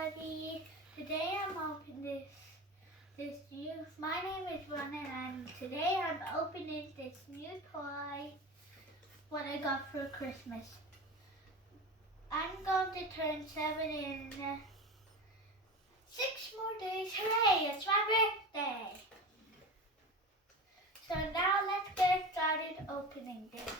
everybody. Today I'm opening this new. My name is Ronit, and today I'm opening this new toy. What I got for Christmas. I'm going to turn 7 in 6 more days. Hooray! It's my birthday. So now let's get started opening this.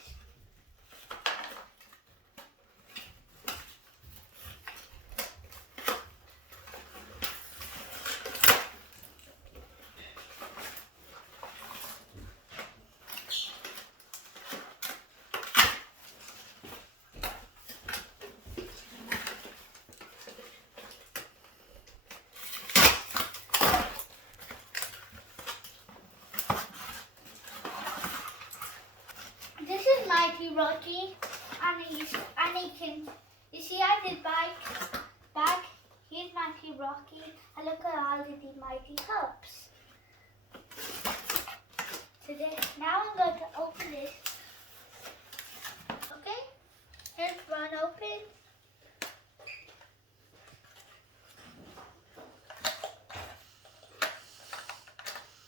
This is Mighty Rocky, and he can. You see, I did back. Here's Mighty Rocky, and look at all of the Mighty Cups. Today, now I'm going to open this. Okay, here's one open.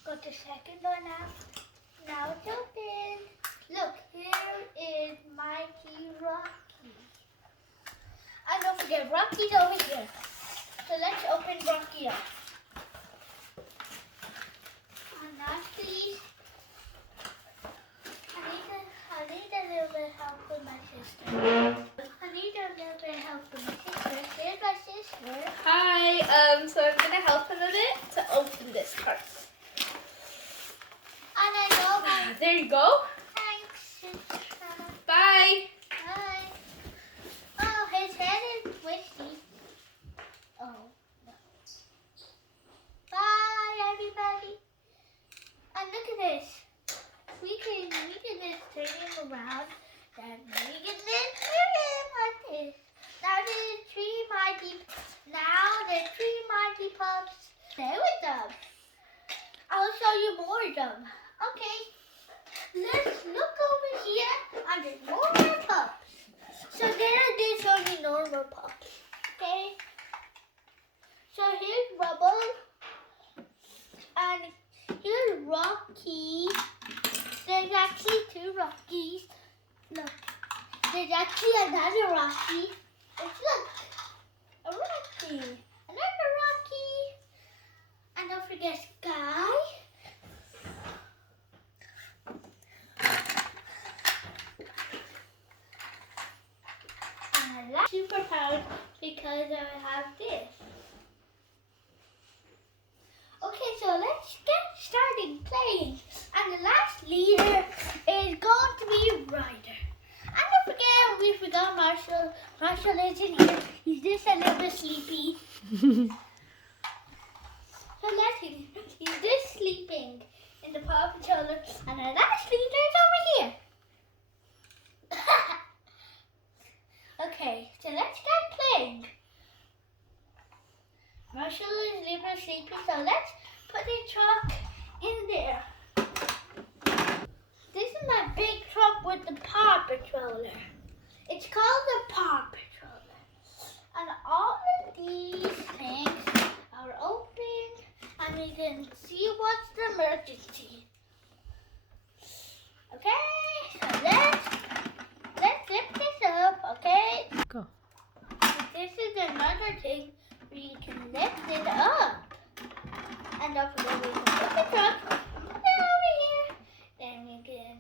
Got the second one out. Now it's open. Look, here is Mighty Rocky. And don't forget, Rocky's over here. So let's open Rocky up. And now please, I need a little bit of help with my sister. Here's my sister. Hi, so I'm going to help a little bit to open this part. And I know There you go. Bye. Hi. Oh, his head is twisty. Oh, no. Bye, everybody. And look at this. We can just turn him around. Then we can just turn him like this. Now there's three mighty pups. Play with them. I'll show you more of them. Okay. Let's look over here and there's more pups. So then I did show you normal pups. Okay? So here's Rubble. And here's Rocky. There's actually two Rockies. Look. There's actually another Rocky. Look. A Rocky. Another Rocky. And don't forget Sky. Super proud because I have this. Okay, so let's get started playing. And the last leader is going to be Ryder. And don't forget, we forgot Marshall. Marshall isn't here. He's just a little bit sleepy. So he's just sleeping in the Paw Patrol. And the last leader is over here. Okay, so let's get playing. Marshall is a little bit sleepy, so let's put the truck in there. This is my big truck with the Paw Patroller. It's called the Paw Patroller. And all of these things are open, and we can see what's the emergency. Okay, so let's zip this up, okay? Go. This is another thing we can lift it up. And don't forget we can put the truck over here. Then we can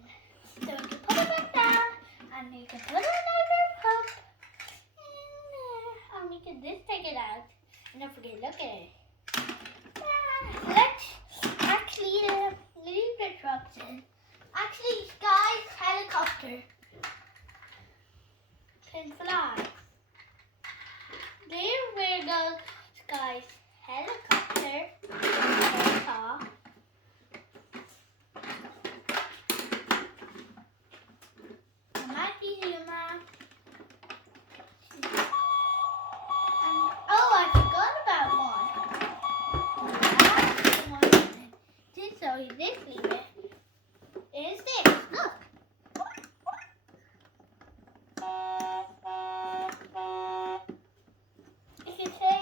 put it back down. And we can put another pump in there. And we can just take it out. And don't forget, look at it. Let's actually leave the trucks in. Actually, Sky's helicopter can fly. There goes Sky's helicopter. It might be Zuma. Oh, I forgot about one. This lever is this. Look. You can say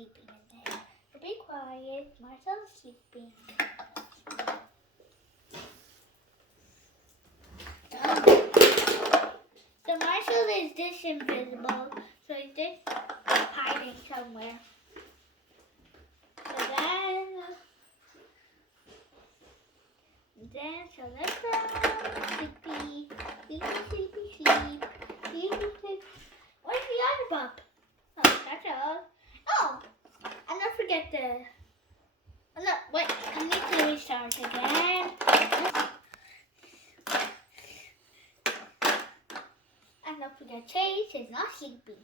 sleeping in there. So be quiet. Marcel's sleeping. So Marshall is this invisible, so he's just hiding somewhere. So so let's go. Sleepy, sleepy, sleepy, sleep, sleepy, sleep. Where's the other pup? Oh, that's all. Oh, and don't forget the. Oh, no, wait, I need to restart again. And don't forget, Chase is not sleeping.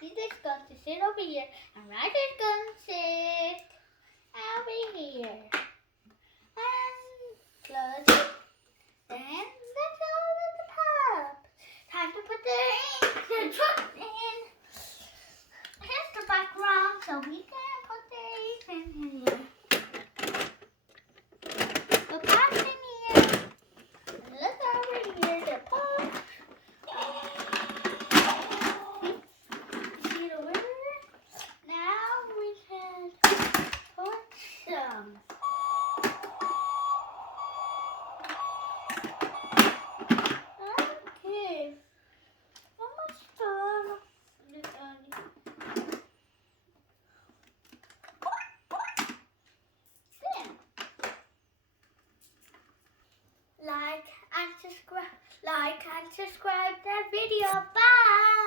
He's just going to sit over here, and Ryder's going to sit over here. And close it. Then that's all of the pups. Time to put the truck in. Here's the background, so we can put these in here. The pups in here. And look over here, the pups. See the river? Now we can put some. Okay. Almost done. Like and subscribe the video. Bye.